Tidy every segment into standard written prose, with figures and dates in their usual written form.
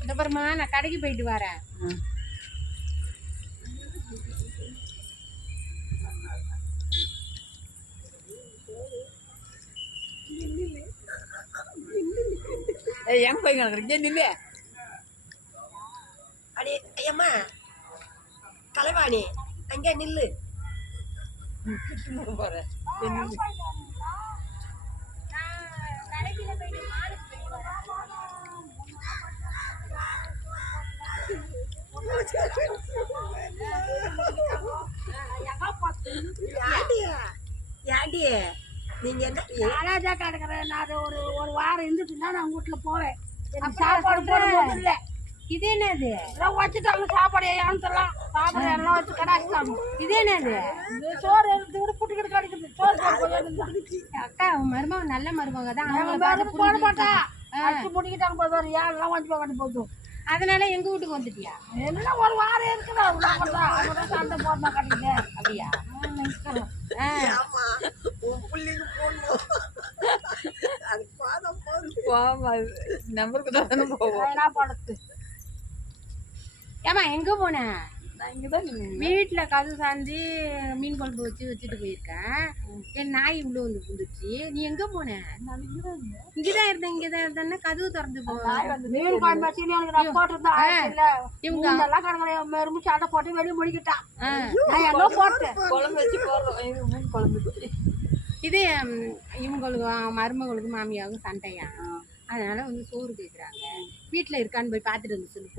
இந்த பாருமா நான் கடைக்கு போயிட்டு வரேன். எங்க போய் கிடக்குறீங்க நில்லு. அடி ஐயம்மா கலைவாணி அங்கே நில்லு. போறேன் ஏண்டி நீங்க என்ன அழகா கிடக்குறேன். நான் ஒரு வாரம் இருந்துட்டுனா நான் வீட்டில் போவேன். சாப்பாடு போடும்போது இல்லை. இது என்னது? எல்லாம் வச்சுட்டாங்க சாப்பாடு ஏன்லாம் சாப்பாடு எல்லாம் வச்சு கடாச்சிட்டாங்க. இது என்னது? சோறு எடுத்து விட புட்டுக்கிட்டு கிடைக்குது. சோறு அக்கா மருமக நல்ல மருமக தான். போட மாட்டா அடிச்சு முடிக்கிட்டாங்க போதும். ஏன்லாம் வந்து போட்டு போதும். அதனால எங்க வீட்டுக்கு வந்துட்டியா? எல்லாம் ஒரு வாரம் இருக்குது. அவங்க சண்டை போடணும் கிடைக்குது. அப்படியா? நம்பருக்கு தான் போவோம். என்ன படுத்து ஏமா எங்க போன? வீட்டுல கது சாந்தி மீன் குழம்பு வச்சுட்டு போயிருக்கேன். என் நாய் உள்ள வந்து புந்துச்சு. நீ எங்க போன? இங்கதான் இருந்தேன். இங்கதான் இருந்தேன்னா கதவு திறந்து மீன் குழம்பு வச்சு எனக்கு போட்டு இவங்க எல்லாம் கடற்கரை மெரும்பு சண்டை போட்டு வெளியே முடிக்கிட்டான். நான் எங்க போட்டேன் குழம்பு வச்சு போடுறோம். மீன் குழம்பு இது இவங்களுக்கு மருமகளுக்கு மாமியாவுக்கும் சண்டையா. அதனால வந்து சோறு கேட்குறாங்க. வீட்டில் இருக்கான்னு போய் பார்த்துட்டு வந்து சொல்லு.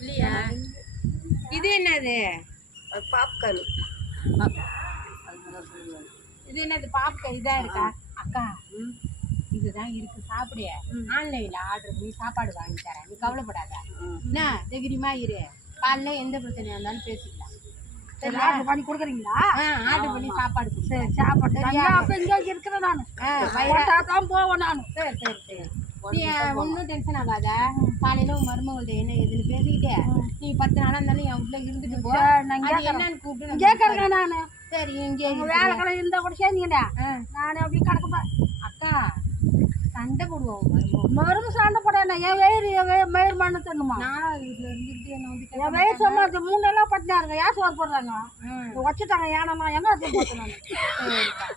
இல்லையா? இது என்னது? பாப்கார்ன். இது என்னது? பாப்கார்ன் இதா இருக்கா? அக்கா இதுதான் இருக்கு, சாப்பிடு. ஆன்லைன்ல ஆர்டர் பண்ணி சாப்பாடு வாங்கி தரேன், நீ கவலைப்படாத. என்ன தைரியமா இரு. காலைல எந்த பிரச்சனையா இருந்தாலும் பேசிக்கலாம். ஆர்டர் பண்ணி கொடுக்குறீங்களா? ஆர்டர் பண்ணி சாப்பாடு கொடு. சரி சாப்பாடு அப்போ இங்கே இருக்கிறேன் நான். தான் போவேன் நான். சரி சரி சரி. நீ ஒன்றும் டென்ஷன் ஆகாத. காலையில் உன் மருமகள்கிட்ட என்ன எதுன்னு பேசிக்கிட்டு நீ 10 நாளாக இருந்தாலும் என் வீட்டில் இருந்துட்டு போ. என்னன்னு கூப்பிட்டு கேட்குறேங்க நான். சரி இங்கே வேலை கடை இருந்தால் கூட சேர்ந்தீங்கடா. நான் அப்படி கிடக்குப்பேன். அக்கா சண்டை போடுவோம். மருமக சண்டை போட என்ன? என் வயிறு மண்ணு தண்ணுமா? நான் வீட்டில் இருந்துட்டு என்ன வந்து என் வயிறு சொன்னா 3 நாளாக பட்டினா இருங்க. ஏன் சோறு போடுறாங்க? வச்சுட்டாங்க. ஏன்னா எங்கே எடுத்து போட்டு நான். சரிக்கா,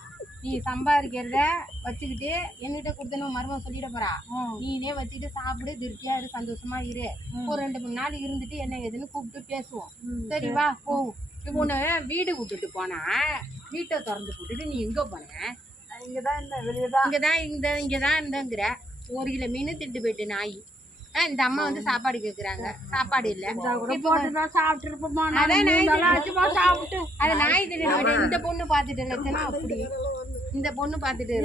நீ சம்பாதிக்கிறத வச்சுக்கிட்டு என்கிட்ட கொடுத்தனும் மருமக சொல்லிட போறா. நீனே வச்சுக்கிட்டு சாப்பிடு, திருப்தியா இரு, சந்தோஷமா இரு. ஒரு 2-3 நாள் இருந்துட்டு என்ன ஏதுன்னு கூப்பிட்டு பேசுவோம். சரி வா போவோம். இப்போ உன்னை வீடு விட்டுட்டு போனா வீட்டை திறந்து போட்டுட்டு நீ எங்க போன? இங்கதான் இருந்தேன். வெளியே இங்கதான் இருந்தங்கிற. 1 கிலோ மீன் திட்டு போயிட்டு நாய். இந்த அம்மா வந்து சாப்பாடு கேக்குறாங்க. சாப்பாடு இல்ல. அது நாய் தின்னு. இந்த பொண்ணு பாத்துட்டு லட்சணம் அப்படி. இந்த பொண்ணு பாத்துட்டு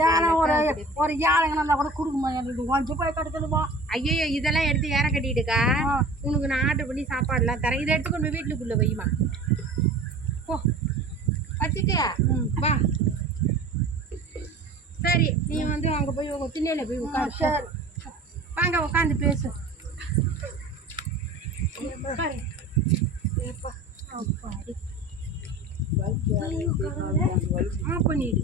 ஒரு ஏழைங்க கூட குடுக்குமா? எனக்கு 5 ரூபாய் கிடைக்குதுமா? ஐயோ இதெல்லாம் எடுத்து ஏற கட்டிட்டுக்கா. உனக்கு நான் ஆர்டர் பண்ணி சாப்பாடுலாம் தரேன். இதை எடுத்து கொண்டு வீட்டுக்குள்ள வைமா. போ வச்சுட்டு வா. சரி நீ வந்து அங்கே போய் திண்ணையில போய் உட்காரு. வாங்க உட்காந்து பேசு. பண்ணிடு.